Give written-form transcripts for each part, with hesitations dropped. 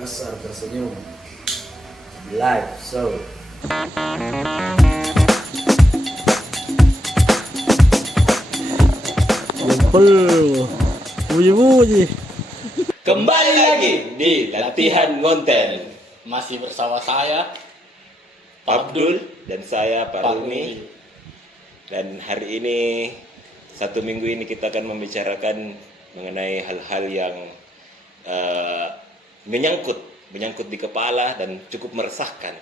Makassar tersenyum live show. Kumpul, puji-puji. Kembali lagi di latihan konten. Masih bersama saya, Abdul dan saya Pak Pak Rumi. Rumi. Dan hari ini, satu minggu ini kita akan membicarakan mengenai hal-hal yang menyangkut di kepala dan cukup meresahkan.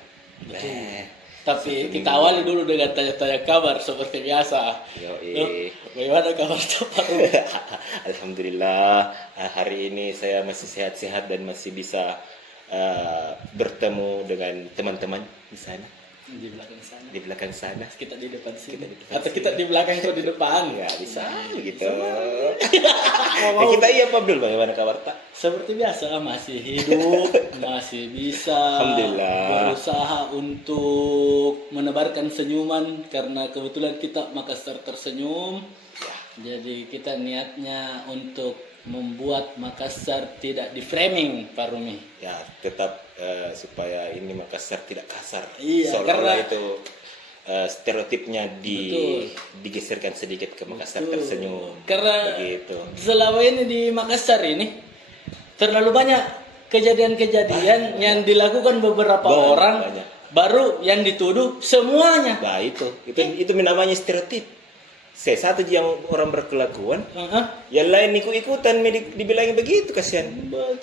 Tapi kita awali dulu dengan tanya-tanya kabar seperti biasa. Yoi. Bagaimana kabar Pak Rumi? Alhamdulillah, hari ini saya masih sehat-sehat dan masih bisa bertemu dengan teman-teman di sana. Di belakang sana. Di belakang sana. Kita di depan sini. Kita di depan Atau kita di belakang atau di depan? Nggak bisa gitu. Kita iya Pak Abdul, bagaimana kabar Pak? Seperti biasa masih hidup, masih bisa Alhamdulillah. berusaha untuk menebarkan senyuman karena kebetulan kita Makassar tersenyum. Jadi kita niatnya untuk membuat Makassar tidak di framing, Pak Rumi. Ya tetap supaya ini Makassar tidak kasar. Iya, Seolah-olah karena- itu stereotipnya Betul. digeserkan sedikit ke Makassar Betul. tersenyum. Karena begitu. selama ini di Makassar ini terlalu banyak kejadian-kejadian yang dilakukan beberapa Banyak, orang, banyak. baru yang dituduh semuanya. Nah itu namanya stereotip. Saya satu yang orang berkelakuan, yang lain ikut-ikutan dibilangin begitu, kasihan.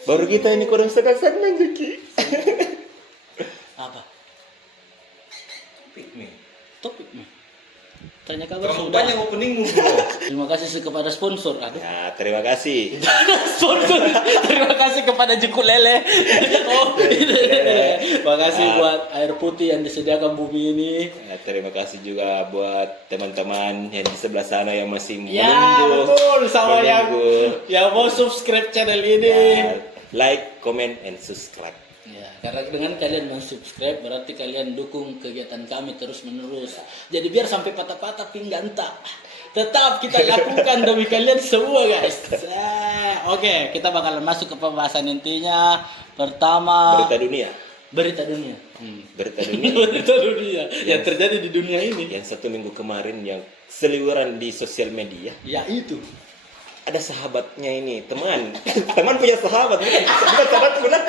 Baru kita ini kurang senang-senang Zaki. Apa? Topik nih. Topik nih. Tanya kabar Terlalu sudah. banyak openingmu bro. Terima kasih kepada sponsor. Aduh. Ya terima kasih. Sponsor. Terima kasih kepada Juku Lele. Oh, terima kasih buat air putih yang disediakan bumi ini. Ya, terima kasih juga buat teman-teman yang di sebelah sana yang masih Ya menunggu. betul, sama menunggu. yang mau subscribe channel ini. Ya, like, comment, and subscribe. Ya, karena dengan kalian mensubscribe berarti kalian dukung kegiatan kami terus menerus. Jadi biar sampai patah-patah pinggang tak, tetap kita lakukan demi kalian semua guys. Oke, kita bakalan masuk ke pembahasan intinya. Pertama, Berita dunia. berita dunia. Berita dunia. Berita dunia yang terjadi di dunia ini. Yang satu minggu kemarin yang seliweran di sosial media. Ya itu. Ada sahabatnya ini, teman. Teman punya sahabat, bukan sahabat pula.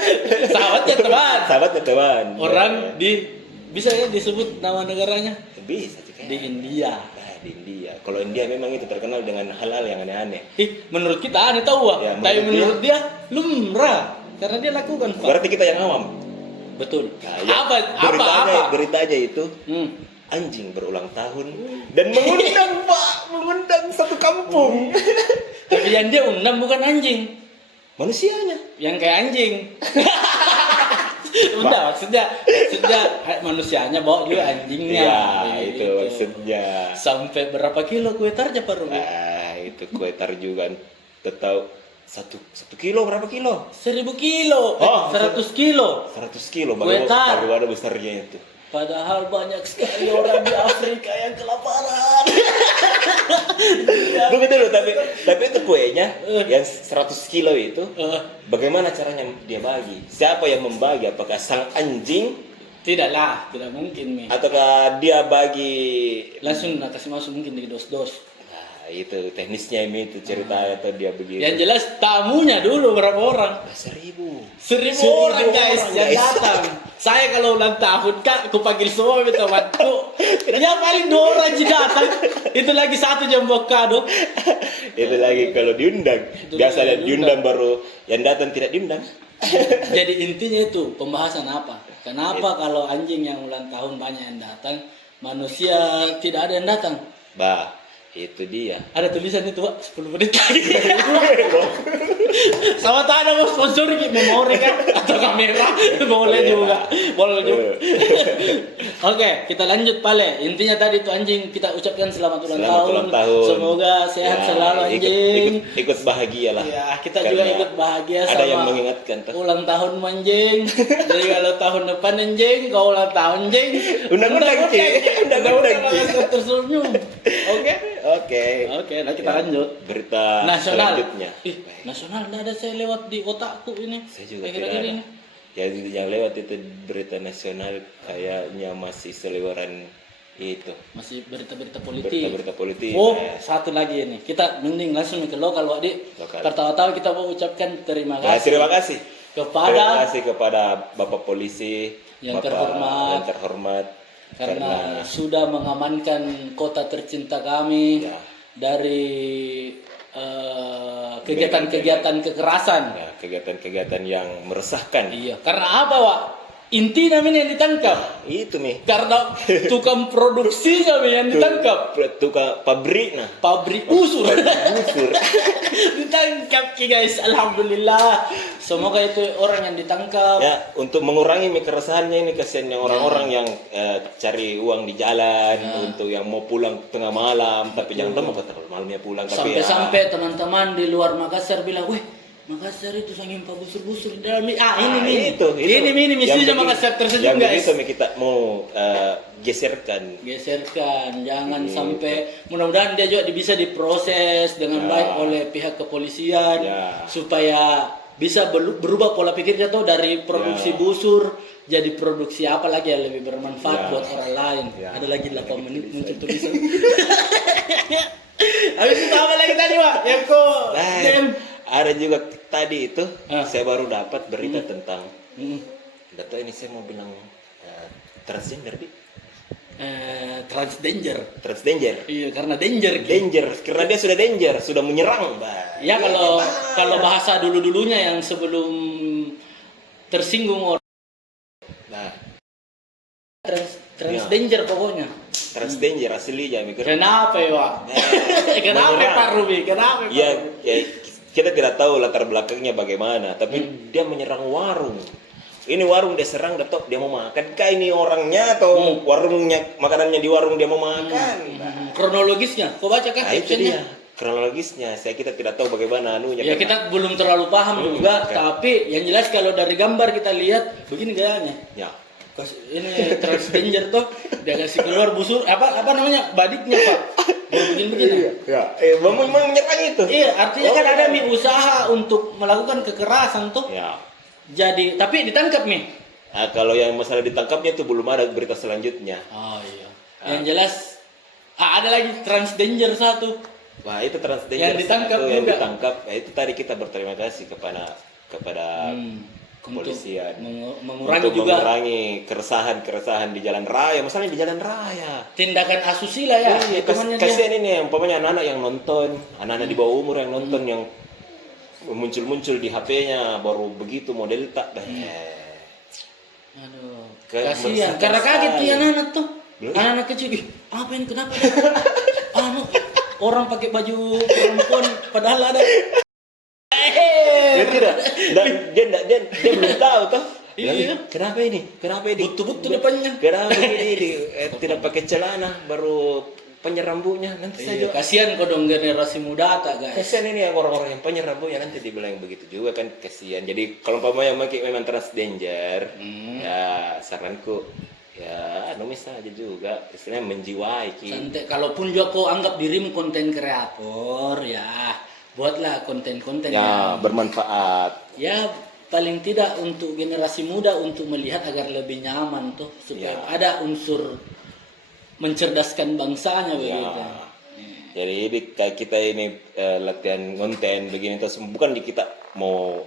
Sahabatnya teman. Sahabatnya teman. Orang di bisa ya disebut nama negaranya Bisa juga. di India. Nah, di India. Kalau India memang itu terkenal dengan hal-hal yang aneh-aneh. Menurut kita aneh tahu Wak. Ya, Tapi menurut menurut dia lumrah karena dia lakukan Pak. Berarti kita yang awam. Betul. Nah, ya, Apa? berita aja itu anjing berulang tahun dan mengundang satu kampung. Tapi yang dia undang bukan anjing, Manusianya. yang kayak anjing. Udah maksudnya manusianya bawa juga anjingnya. Ya, Gitu. itu maksudnya. Sampai berapa kilo kue tarja Pak Rumi? Itu kue tar juga. Tahu satu kilo berapa kilo? 1000 kilo, Oh, 100 kilo. 100 kilo Kue tar. baru ada besarnya itu. Padahal banyak sekali orang di Afrika yang kelaparan. Begitu loh, tapi itu kuenya yang 100 kilo itu bagaimana caranya dia bagi? Siapa yang membagi? Apakah sang anjing Tidaklah, tidak mungkin nih. ataukah dia bagi? Langsung nak kasih masuk mungkin di dos-dos. Nah, itu teknisnya ini itu ceritanya atau dia begitu. Yang jelas tamunya dulu berapa orang? 1000. 1000 1000 orang guys orang, yang guys. datang. Saya kalau ulang tahun kak, aku panggil semua temanku. Ya paling 2 orang aja datang. Itu lagi 1 jam buat kado. Itu lagi kalau diundang. Itu Biasa kalau diundang baru yang datang tidak diundang. Jadi intinya itu pembahasan apa? Kenapa kalau anjing yang ulang tahun banyak yang datang, manusia tidak ada yang datang? Bah, itu dia. Ada tulisan itu Pak, 10 menit lagi. Sama tak ada mau sponsor gitu, memori kan atau kamera boleh juga, boleh juga. Oke, kita lanjut Pale. Intinya tadi itu anjing kita ucapkan selamat ulang tahun. Semoga sehat selalu anjing. Ikut bahagia lah. Ya, kita Karena juga ikut bahagia ada sama yang mengingatkan tuh. ulang tahun anjing. Jadi kalau tahun depan anjing, kau ulang tahun anjing. Undang-undang, Ci. Undang-undang, Ci. Tersenyum. Oke. Oke, Nah kita lanjut. Berita Nasional. selanjutnya. Nasional enggak ada saya lewat di otakku ini. Saya juga Akhir-akhir tidak ada. ini. yang lewat itu berita nasional kayaknya masih seliweran itu. Masih berita-berita politik. Berita-berita politik. Oh, satu lagi nih. Kita mending langsung ke lokal, Wak Di. Lokal. Pertama-tama kita mau ucapkan terima Ya, kasih. terima kasih. Terima kasih kepada Bapak Polisi yang Bapak terhormat. yang terhormat Karena sudah mengamankan kota tercinta kami ya, dari kegiatan-kegiatan kekerasan. ya, kegiatan-kegigiatan yang meresahkan. Iya, karena apa, Wak? Inti namanya yang ditangkap. Itu nih. Karena tukang produksinya yang ditangkap. Tukang pabrik nah. Pabrik usur. Busur. Ditangkap ki guys, alhamdulillah. Semoga itu orang yang ditangkap. Ya, untuk mengurangi keresahannya ini kasihan yang orang-orang yang cari uang di jalan, untuk yang mau pulang tengah malam, tapi jangan tahu mau terlalu malamnya pulang. Sampai-sampai teman-teman di luar Makassar bilang, weh, Makassar itu saking pak busur-busur di dalam. Ini misinya Makassar tersenyum yang guys. Yang begitu kita mau geserkan. Jangan sampai. Mudah-mudahan dia juga bisa diproses dengan baik oleh pihak kepolisian supaya bisa berubah pola pikirnya tuh dari produksi busur jadi produksi apa lagi yang lebih bermanfaat buat orang lain. Ada lagi 8 menit muncul tulisan. Habis itu apa lagi tadi, Pak? Yang ada juga tadi itu saya baru dapat berita tentang Dato ini saya mau bilang transgender di transdanger. Iya, karena danger karena dia sudah danger, sudah menyerang, Mbak. Ya kalau bahasa dulu-dulunya yang sebelum tersinggung orang. Nah, transdanger pokoknya. Transdanger aslinya mikir. Kenapa ya, Pak? Kenapa Pak Ruby? Kenapa? Ya, kita tidak tahu latar belakangnya bagaimana, tapi dia menyerang warung. Ini warung dia serang, Dato, dia mau makan. Kah ini orangnya atau warungnya, makanannya di warung dia mau makan? Kronologisnya, kau baca kan? Itu dia. Kronologisnya, kita tidak tahu bagaimana anunya. Ya kita belum terlalu paham juga, tapi yang jelas kalau dari gambar kita lihat begini gayanya. Ya. Ini transgender tuh dia kasih keluar busur apa namanya badiknya, Pak. Begini. Ya. Memang menyerang itu. Iya, artinya kan ada nih usaha untuk melakukan kekerasan tuh. Ya. Jadi tapi ditangkap nih. Nah, kalau yang masalah ditangkapnya itu belum ada berita selanjutnya. Oh iya. Yang jelas ada lagi transgender satu. Wah, itu transgender yang ditangkap satu, juga. Yang ditangkap. Ya, itu tadi kita berterima kasih kepada kepolisian mengurangi keresahan di jalan raya, masalahnya di jalan raya. Tindakan asusila ya. Kasihan ini umpamanya anak-anak yang nonton, anak-anak di bawah umur yang nonton yang muncul di HP-nya baru begitu model tak. Aduh. Kasihan karena kaget dia anak-anak tuh. Anak-anak kecil, apa ini kenapa? Orang pakai baju perempuan padahal ada. Dia tidak, dia belum tahu toh. Iya. Kenapa ini? Butuh depannya. Kenapa ini tidak pakai celana baru penyerang rambutnya nanti saja. Kasihan kodong generasi muda tak guys. Kasihan ini yang orang-orang yang penyerang rambutnya nanti dibilang begitu juga kan kasihan. Jadi kalau umpamanya memang transgender, ya saranku ya numis saja juga, istilahnya menjiwai. Santai, kalaupun juga kau anggap dirimu konten kreator ya. Buatlah konten-konten yang bermanfaat. Ya paling tidak untuk generasi muda untuk melihat agar lebih nyaman tuh supaya ada unsur mencerdaskan bangsanya begitu. Jadi kayak kita ini latihan konten begini terus bukan di kita mau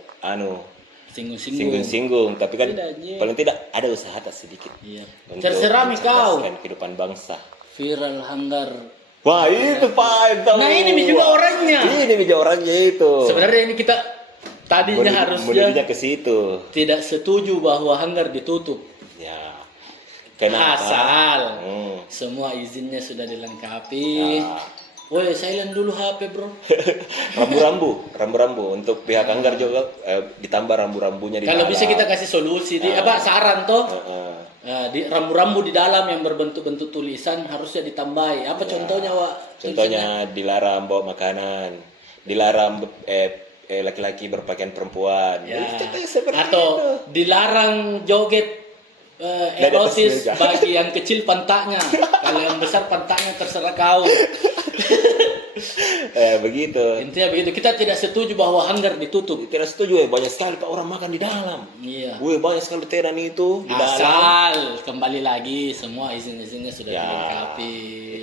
singgung, tapi kan paling tidak ada usaha tak sedikit. Iya. Terserah kau. Kehidupan bangsa. Viral Hanggar. Wah itu Pak. Nah ini juga orangnya. Ini juga orangnya itu. Sebenarnya ini kita tadinya harusnya ke situ. Tidak setuju bahwa hanggar ditutup. Ya. Kenapa? Asal semua izinnya sudah dilengkapi. Woi, silent dulu HP, Bro. rambu-rambu untuk pihak hanggar juga ditambah rambu-rambunya di Kalau dalam. bisa kita kasih solusi saran toh. Di rambu-rambu di dalam yang berbentuk-bentuk tulisan harusnya ditambahi. Apa contohnya, Wak? Contohnya dilarang bawa makanan, dilarang laki-laki berpakaian perempuan. Atau dilarang joget erotis bagi yang kecil pantatnya. Kalau yang besar pantatnya terserah kau. Begitu. Intinya begitu. Kita tidak setuju bahwa hanggar ditutup. Tidak setuju ya, banyak sekali Pak orang makan di dalam. Iya. Wih, banyak sekali tenan itu di dalam. Asal kembali lagi semua izin-izinnya sudah Ya, dilengkapi,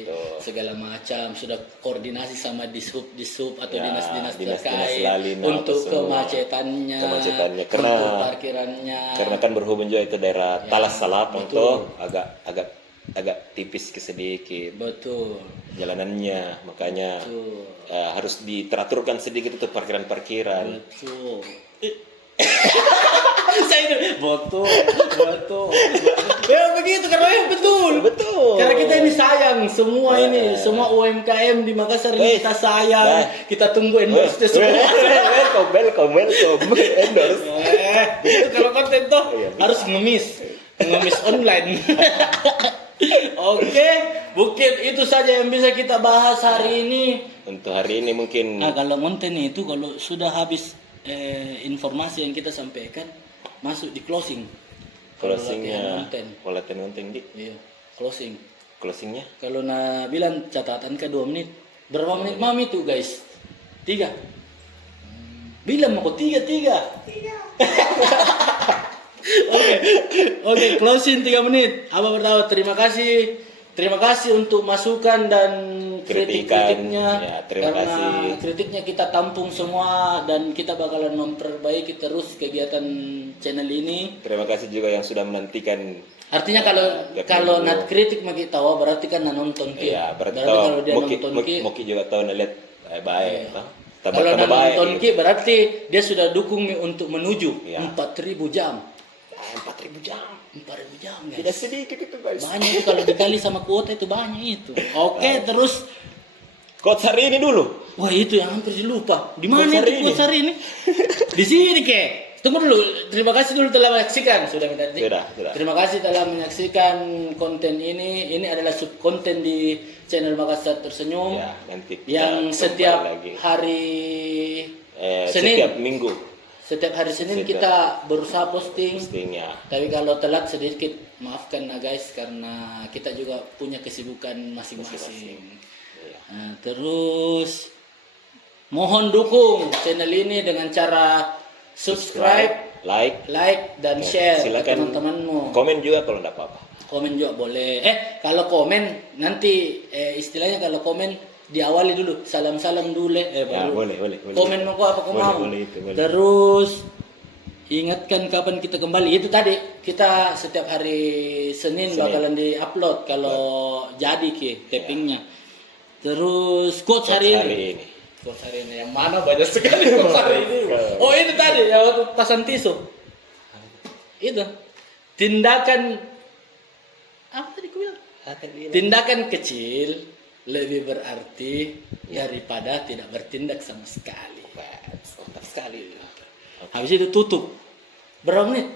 gitu. segala macam sudah koordinasi sama dishub atau Ya, dinas-dinas dinas-dinas terkait lalin untuk apa semua. kemacetannya, Karena untuk parkirannya. karena kan berhubung juga itu daerah Ya, Talas Salapang betul. tuh agak tipis ke sedikit Betul. jalanannya, makanya Betul. harus diteraturkan sedikit itu parkiran-parkiran. Betul. Saya itu betul. Ya begitu karena yang betul. Betul. Karena kita ini sayang semua ini, Eh. semua UMKM di Makassar ini kita sayang. Nah. Kita tunggu endorse semua. welcome endorse. Begitu kalau konten tuh Iya, bisa. harus ngemis online. Oke, mungkin itu saja yang bisa kita bahas hari ini. Untuk hari ini mungkin Nah, kalau konten itu kalau sudah habis informasi yang kita sampaikan masuk di closing. Kalau latihan closingnya, konten. kalau latihan konten di Iya, closing. closingnya Kalau bilang catatan ke 2 menit. Berapa menit mami itu guys? 3. Bilang aku 3. Oke, closing 3 menit. Apa pertama? Terima kasih untuk masukan dan kritik-kritiknya. Ya, terima Karena kasih. kritiknya kita tampung semua dan kita bakalan memperbaiki terus kegiatan channel ini. Terima kasih juga yang sudah menantikan. Artinya tiap kalau minggu. nat kritik magi tahu berarti kan nonton ki. Ya, berarti kalau dia Moki nonton ki. juga tahu lihat baik. Iya. Tambah Kalau tambah baik. nonton gitu. ki berarti dia sudah dukung mi untuk menuju Iya. 4.000 jam. 4.000 jam. 4.000 jam guys. Tidak sedikit itu guys. Banyak itu kalau dikali sama kuota itu banyak itu. Oke, terus Coach hari ini dulu. wah itu yang hampir dilupa. Di mana Quotes hari itu quotes hari ini? Di sini ke. Tunggu dulu. Terima kasih dulu telah menyaksikan. Sudah minta. Sudah. Terima kasih telah menyaksikan konten ini. Ini adalah sub konten di channel Makassar Tersenyum Ya, nanti kita yang kembali setiap lagi. hari Senin. Setiap minggu Setiap hari Senin Setiap- kita berusaha posting. postingnya. Tapi kalau telat sedikit maafkan guys karena kita juga punya kesibukan masing-masing. Iya. Nah, terus mohon dukung channel ini dengan cara subscribe, like, dan Ya, share ke silakan teman-temanmu. komen juga kalau enggak apa-apa. Komen juga boleh. Kalau komen nanti istilahnya kalau komen diawali dulu salam-salam dulu Ya, baru boleh. komen mau apa kau Boleh, mau. boleh itu, boleh. Terus ingatkan kapan kita kembali. Itu tadi kita setiap hari Senin bakalan di-upload kalau jadi tappingnya. Terus quotes hari ini. Quotes hari ini yang mana banyak sekali quotes hari ini. Oh, itu tadi ya waktu pasan tisu. Itu. Tindakan apa tadi ku bilang? Tindakan kecil lebih berarti daripada tidak bertindak sama sekali. Mantap sekali. Habis itu tutup. Berapa menit?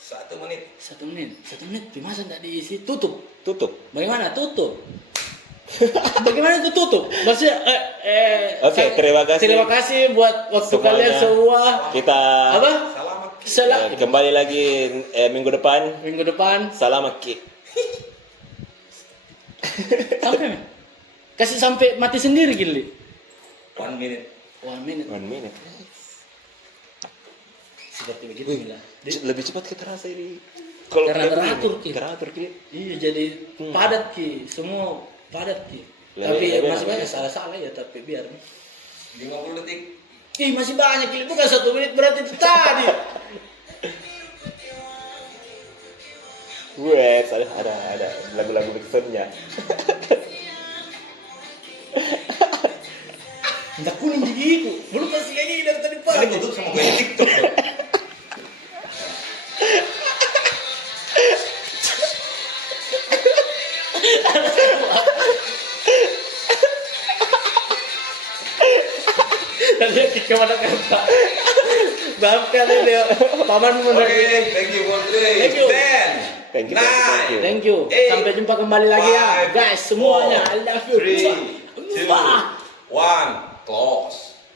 1 menit. 1 menit. 1 menit. Masa tidak diisi? Tutup. Tutup. Bagaimana tutup? Bagaimana itu tutup? Maksudnya Oke, terima kasih. Terima kasih buat waktu Semuanya. kalian semua. Kita Apa? Selamat. kembali lagi minggu depan. Minggu depan Salam Ki. sampai men. Kasih sampai mati sendiri gili. 1 minute. 1 minute. 1 minute. Seperti begitu lah. Lebih cepat kita rasa ini. Karena teratur, Ki. Teratur Ki. Iya jadi padat ki, semua padat ki. Tapi Lebih masih enak, banyak ya. salah-salah ya tapi biar. 50 detik. Ih masih banyak ki, bukan 1 menit berarti itu tadi. Wes, ada lagu-lagu backsoundnya. Nggak kuning gigiku, belum kasih lagi dari tadi pagi. Tutup sama gue TikTok. Dan dia kemana kata. Maafkan ini paman Thank you for today. Thank you. 10, Thank you. 9, Thank you. Eight, Sampai jumpa kembali lagi ya, 5, guys semuanya. I love you. 3, 2, 1, close.